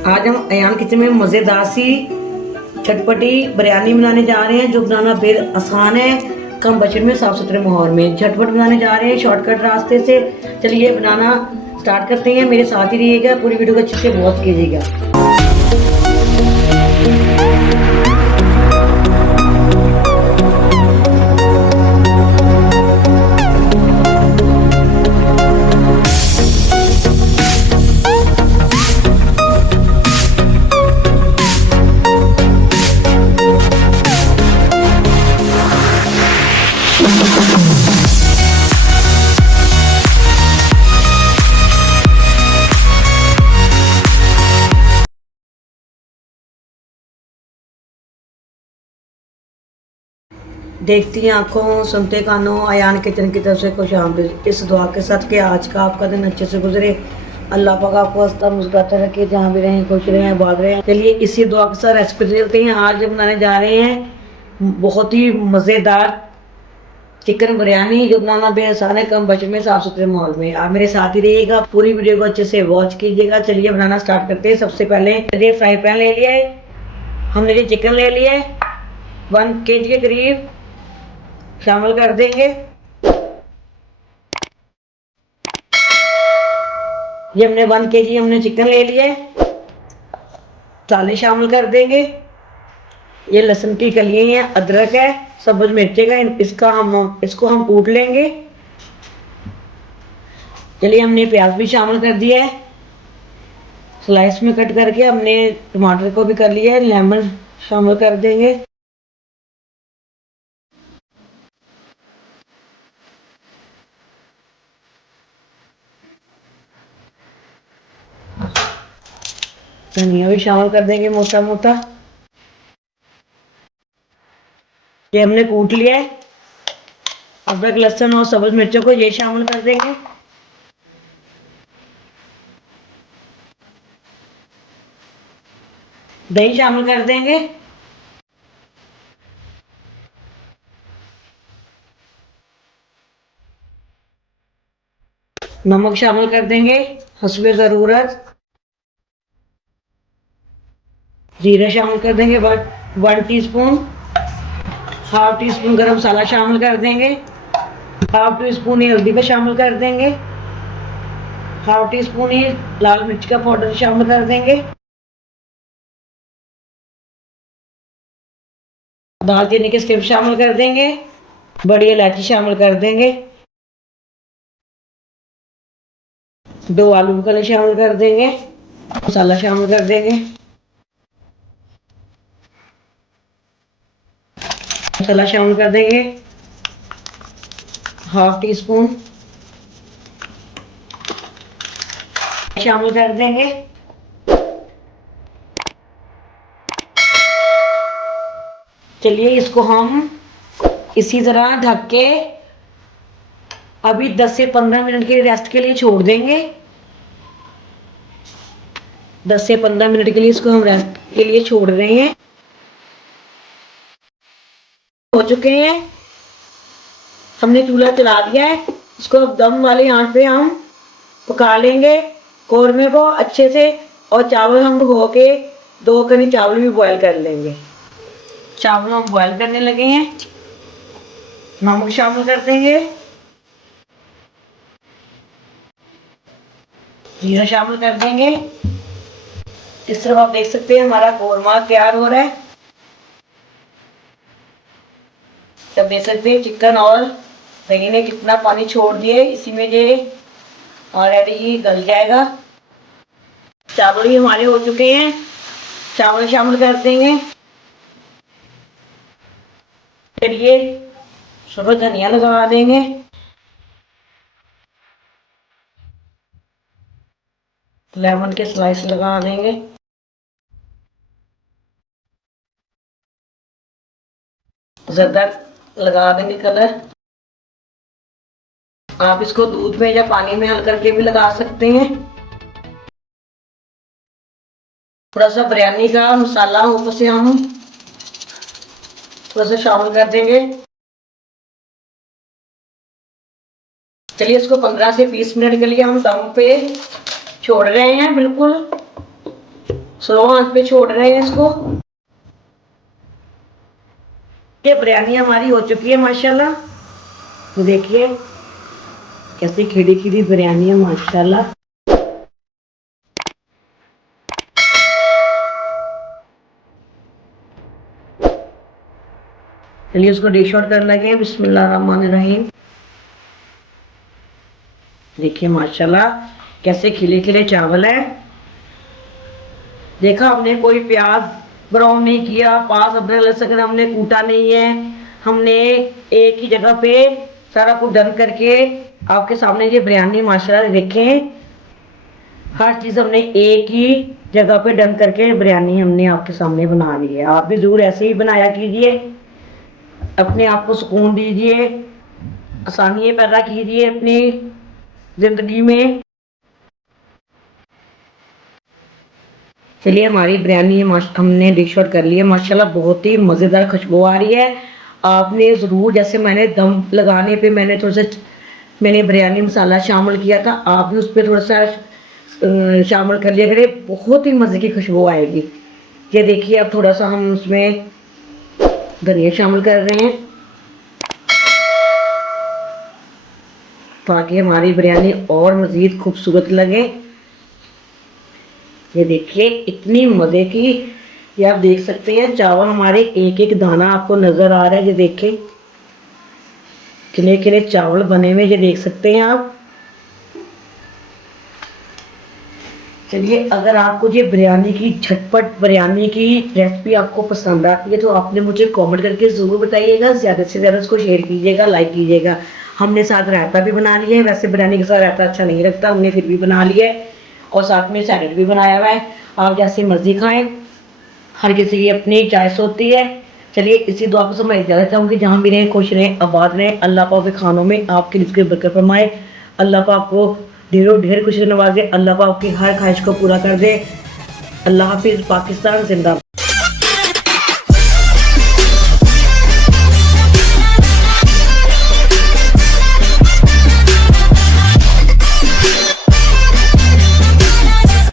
आज हम अयान किचन में मज़ेदार सी चटपटी बिरयानी बनाने जा रहे हैं, जो बनाना बेहद आसान है, कम बजट में, साफ सुथरे माहौल में झटपट बनाने जा रहे हैं शॉर्टकट रास्ते से। चलिए बनाना स्टार्ट करते हैं, मेरे साथ ही रहिएगा, पूरी वीडियो को अच्छे से वॉच कीजिएगा। देखती आंखों, सुनते कानों, अयान किचन की तरफ से खुश आमदीद। इस दुआ के साथ कि आज का आपका दिन अच्छे से गुजरे, अल्लाह पाक आपको हंसता मुस्कुराता रखे, जहाँ भी रहें खुश रहें, आबाद रहें। चलिए इसी दुआ के साथ रेसिपी देखते हैं। आज बनाने जा रहे हैं बहुत ही मज़ेदार चिकन बिरयानी, जो बनाना बेहद आसान है, कम बजट में, साफ सुथरे माहौल में। आप मेरे साथ ही रहिएगा, पूरी वीडियो को अच्छे से वॉच कीजिएगा। चलिए बनाना स्टार्ट करते हैं। सबसे पहले ये फ्राई पैन ले लिया है, हमने ये चिकन ले लिया है 1 kg के करीब शामिल कर देंगे। ये हमने 1 kg हमने चिकन ले लिया है, मसाले शामिल कर देंगे। ये लहसुन की कलियां हैं, अदरक है, सब्ज मिर्ची का, इसको हम कूट लेंगे। चलिए हमने प्याज भी शामिल कर दिया है, स्लाइस में कट करके। हमने टमाटर को भी कर लिया है, लेमन शामिल कर देंगे। धनिया भी शामिल कर देंगे मोटा मोटा। ये हमने कूट लिया है, अदरक लहसुन और सब्ज मिर्चों को ये शामिल कर देंगे। दही शामिल कर देंगे। नमक शामिल कर देंगे हस्बे ज़रूरत। जीरा शामिल कर देंगे 1 टीस्पून। हाफ टी स्पून गरम मसाला शामिल कर देंगे। हाफ टी स्पून ही हल्दी का शामिल कर देंगे। हाफ टी स्पून ही लाल मिर्च का पाउडर शामिल कर देंगे। दालचीनी के स्टिक शामिल कर देंगे। बड़ी इलायची शामिल कर देंगे। 2 आलू बुखारे शामिल कर देंगे। मसाला शामिल कर देंगे। मसाला शामिल कर देंगे हाफ टी स्पून शामिल कर देंगे। चलिए इसको हम इसी तरह ढक के अभी 10 से 15 मिनट के रेस्ट के लिए छोड़ देंगे। 10 से 15 मिनट के लिए इसको हम रेस्ट के लिए छोड़ रहे हैं। हो चुके हैं, हमने चूल्हा चला दिया है। इसको दम वाले आंच पे हम पका लेंगे कौरमे को अच्छे से। और चावल हम भिगो के 2 कनी चावल भी बॉयल कर लेंगे। चावल हम बॉयल करने लगे हैं। नमक शामिल कर देंगे, जीरा शामिल कर देंगे। इस तरफ आप देख सकते हैं हमारा कौरमा तैयार हो रहा है। तब देख सकते हैं चिकन और दही ने कितना पानी छोड़ दिया, इसी में ये ऑलरेडी ही गल जाएगा। चावल भी हमारे हो चुके हैं, चावल शामिल कर देंगे। चलिए सुबह धनिया लगा देंगे। लेमन के स्लाइस लगा देंगे। ज़्यादा लगा देंगे कलर। आप इसको दूध में या पानी में हल करके भी लगा सकते हैं। थोड़ा सा बिरयानी का मसाला ऊपर से हम थोड़ा सा शामिल कर देंगे। चलिए इसको 15 से 20 मिनट के लिए हम दम पे छोड़ रहे हैं बिल्कुल। स्लो आंच पे छोड़ रहे हैं इसको। ये बिरयानी हमारी हो चुकी है माशाल्लाह। तो देखिए कैसी खिली खिली बिरयानी है माशाल्लाह। चलिए उसको डिश आउट कर लगे। बिस्मिल्लाहिर्रहमानिर्रहीम। देखिए माशाल्लाह कैसे खिले खिले चावल है। देखा हमने कोई प्याज ब्राउन नहीं किया, पास अदरक लहसुन हमने कूटा नहीं है। हमने एक ही जगह पे सारा कुछ डन करके आपके सामने ये बिरयानी माशाल्लाह देखें, हर चीज़ हमने एक ही जगह पे डन करके बिरयानी हमने आपके सामने बना ली है। आप भी ज़रूर ऐसे ही बनाया कीजिए, अपने आप को सुकून दीजिए, आसानी पैदा कीजिए अपनी ज़िंदगी में। चलिए हमारी बिरयानी हमने डिश आउट कर ली है माशाल्लाह। बहुत ही मज़ेदार खुशबू आ रही है। आपने ज़रूर, जैसे मैंने दम लगाने पे मैंने थोड़ा सा मैंने बिरयानी मसाला शामिल किया था, आप भी उस पर थोड़ा सा शामिल कर लिया करें, बहुत ही मज़े की खुशबू आएगी। ये देखिए अब थोड़ा सा हम उसमें धनिया शामिल कर रहे हैं ताकि हमारी बिरयानी और मज़ीद खूबसूरत लगे। ये देखिए इतनी मज़े की, ये आप देख सकते हैं चावल हमारे एक एक दाना आपको नज़र आ रहा है। ये देखें खिले खिले चावल बने हुए, ये देख सकते हैं आप। चलिए अगर आपको ये बिरयानी की झटपट बिरयानी की रेसिपी आपको पसंद आती है तो आपने मुझे कमेंट करके ज़रूर बताइएगा। ज़्यादा से ज़्यादा इसको शेयर कीजिएगा, लाइक कीजिएगा। हमने साथ रायता भी बना लिया है। वैसे बिरयानी के साथ रायता अच्छा नहीं लगता, हमने फिर भी बना लिया है और साथ में सैलड भी बनाया हुआ है। आप जैसी मर्ज़ी खाएँ, हर किसी की अपनी चॉइस होती है। चलिए इसी दुआ को मैं इजाज़त चाहूँगी। जहाँ भी रहें खुश रहें, आबाद रहें। अल्लाह पाक के खानों में आपकी रिज़्क़ बरकत फरमाए। अल्लाह पाक को ढेरों ढेर खुशी नवाजे। अल्लाह पाक की हर ख्वाहिश को पूरा कर दे। अल्लाह हाफिज़। पाकिस्तान जिंदाबाद।